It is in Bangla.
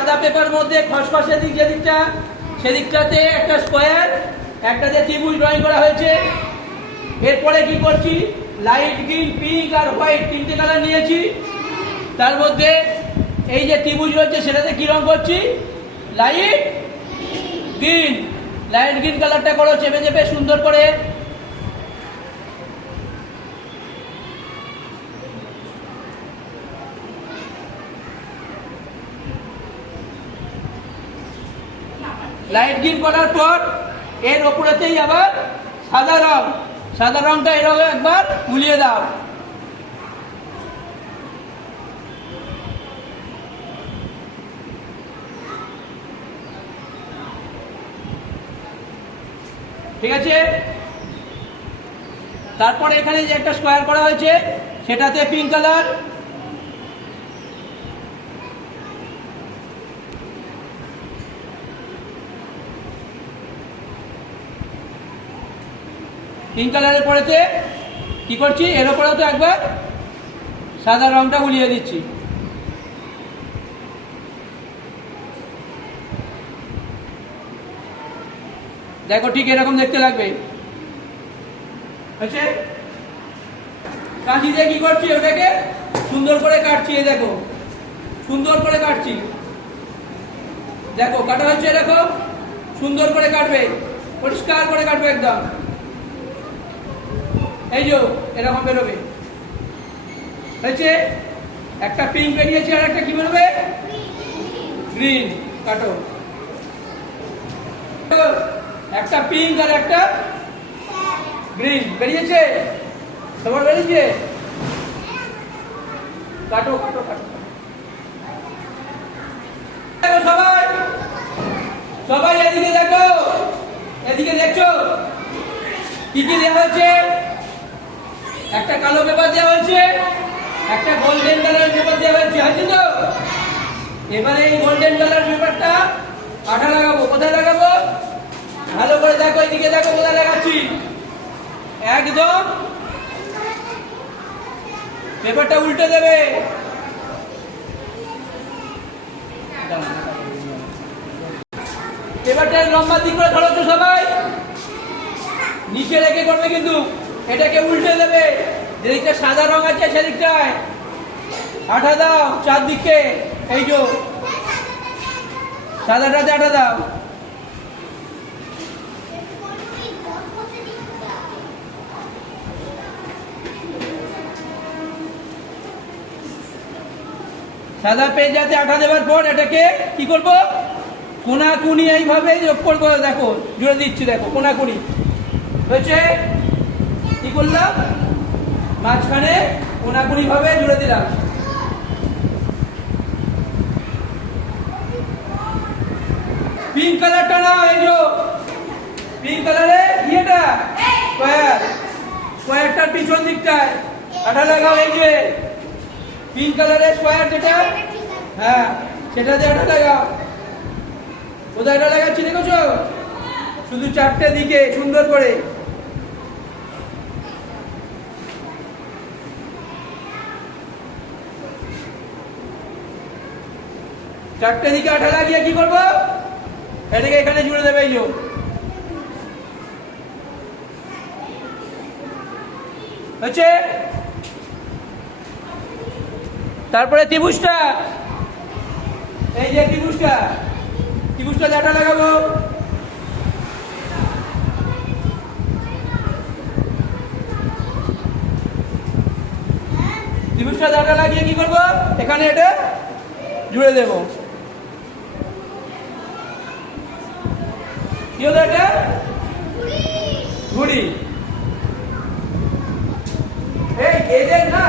সাদা পেপার মধ্যে খসখসে দিক যেদিকটা সেদিকটাতে একটা স্কোয়ার, একটাতে ত্রিভুজ ড্রয়িং করা হয়েছে। এরপরে কি করছি, লাইট গ্রিন, পিঙ্ক আর হোয়াইট তিনটে কালার নিয়েছি। তার মধ্যে এই যে ত্রিভুজ রয়েছে সেটাতে কি রং করছি, লাইট গ্রিন। লাইট গ্রিন কালারটা করো চেপে চেপে সুন্দর করে। লাইট গ্রিন করার পর এর ওপরেতেই আবার সাদা রং, সাদা রংটা এরকম একবার গুলিয়ে দাও। ঠিক আছে, তারপরে এখানে যে একটা স্কোয়ার করা হয়েছে সেটাতে পিঙ্ক কালার, পিঙ্ক কালারের পরেতে কি করছি, এর উপরেও তো একবার সাদা রংটা গুলিয়ে দিচ্ছি। দেখো ঠিক এরকম দেখতে লাগবে। আচ্ছা, কাঁচি দিয়ে কি করছি, ওটাকে সুন্দর করে কাটছি। এই দেখো সুন্দর করে কাটছি, দেখো কাটা হচ্ছে, এরকম সুন্দর করে কাটবে, পরিষ্কার করে কাটবে একদম। এই যে এরকম বেরোবে, হয়েছে একটা পিঙ্ক বেরিয়েছে আর একটা কি বেরোবে, গ্রিন। কাটো, একটা পিঙ্ক আর একটা গ্রিন বেরিয়েছে, সবার বেরিয়েছে। কাটো কাটো কাটো, সবাই সবাই এদিকে দেখো, এদিকে দেখছো কি কি দেওয়া হয়েছে। একটা কালো পেপার দেওয়া হয়েছে, একটা গোল্ডেন কালার পেপার দেওয়া হয়েছে, আছে তো? এবারে এই গোল্ডেন কালার পেপারটা আঠা লাগাবো। কোথায় লাগাবো, ভালো করে দেখো, এদিকে দেখো কোথায় লাগাচ্ছি। একদম পেপারটা উল্টে দেবে। পেপারটা লম্বা দিক করে ধরো তো সবাই, নিচে রেখে করবে কিন্তু এটাকে উল্টে দেবে। যেদিকটা সাদা রং আছে সেদিকটায় আঠা দাও, চারদিকে এই যে সাদাটাতে আঠা দাও। সাদা পেজটাতে আঠা দেওয়ার পর এটাকে কি করব, কোনাকুনি এইভাবে যোগ করবো। দেখো জুড়ে দিচ্ছি, দেখো কোনাকুনি হয়েছে। কি করলাম, মাঝখানে কোনাকুনি ভাবে জুড়ে দিলাম। পিঙ্ক কালারটা না, এই যে পিঙ্ক কালারে ইয়েটা স্কোয়ার, স্কোয়ারটার পিছন দিকটায় আঠা লাগাও। এই যে পিঙ্ক কালারের স্কোয়ার যেটা, হ্যাঁ সেটাতে আঠা লাগাও। কোথায় আঠা লাগাচ্ছি দেখেছো, শুধু চারটে দিকে সুন্দর করে। চারটে দিকে আঠা লাগিয়ে কি করবো, এটাকে এখানে জুড়ে দেবে। এই হচ্ছে। তারপরে ত্রিভুজটা, এই যে ত্রিভুজটা, ত্রিভুজটাতে আঠা লাগাবো। ত্রিভুজটাতে আঠা লাগিয়ে কি করবো, এখানে এটা জুড়ে দেবো। কি হলো এটা, ঘুড়ি। এই এদের না